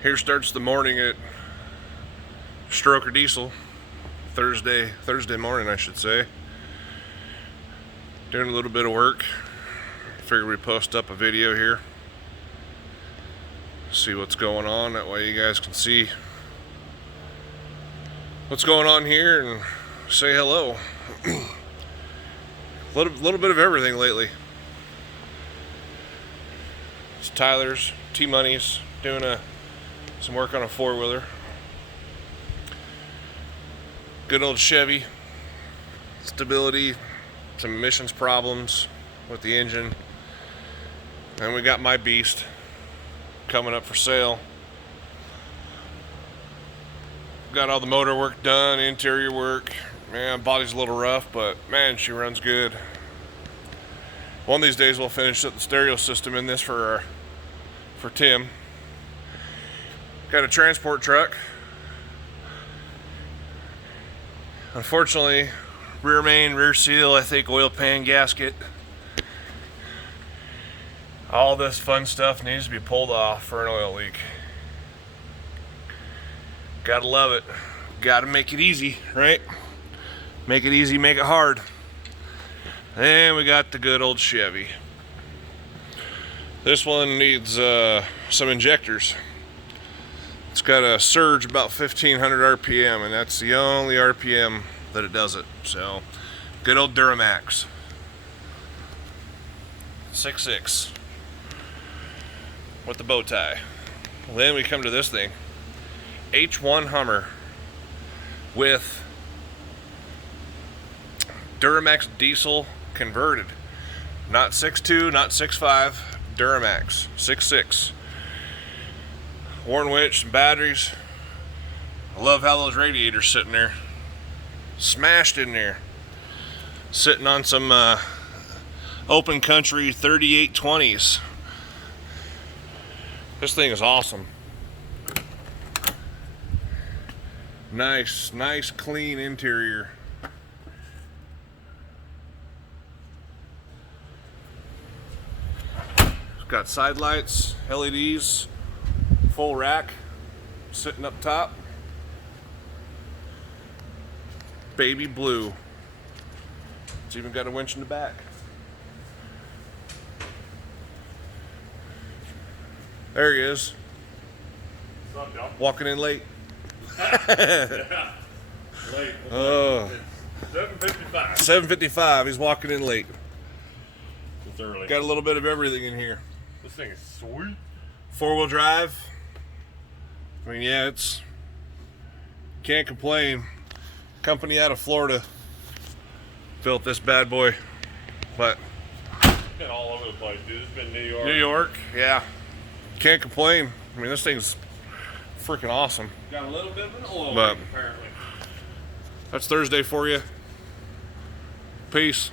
Here starts the morning at Stroker Diesel. Thursday morning, I should say. Doing a little bit of work. Figured we'd post up a video here. See what's going on. That way you guys can see what's going on here and say hello. little bit of everything lately. It's Tyler's, T-Money's doing some work on a four-wheeler. Good old Chevy. Stability, some emissions problems with the engine. And we got my beast coming up for sale. Got all the motor work done, interior work. Man, body's a little rough, but man, she runs good. One of these days we'll finish up the stereo system in this for Tim. Got a transport truck. Unfortunately, rear main, rear seal, I think oil pan gasket. All this fun stuff needs to be pulled off for an oil leak. Gotta love it. Gotta make it easy, right? Make it easy, make it hard. And we got the good old Chevy. This one needs some injectors. It's got a surge about 1500 RPM, and that's the only RPM that it does it. So, good old Duramax. 6.6 with the bow tie. Then we come to this thing. H1 Hummer with Duramax diesel converted. Not 6.2, not 6.5, Duramax, 6.6. Warn winch, some batteries. I love how those radiators sitting there. Smashed in there. Sitting on some open country 3820s. This thing is awesome. Nice clean interior. It's got side lights, LEDs, full rack sitting up top. Baby blue. It's even got a winch in the back. There he is. What's up, y'all? Walking in late. Yeah. Late. Oh. 7:55. 7:55. He's walking in late. It's early. Got a little bit of everything in here. This thing is sweet. Four-wheel drive. I mean, yeah, it's... Can't complain. Company out of Florida built this bad boy. But... It's been all over the place, dude. It's been New York. New York, yeah. Can't complain. I mean, this thing's freaking awesome. Got a little bit of an oil But- leak, apparently. That's Thursday for you. Peace.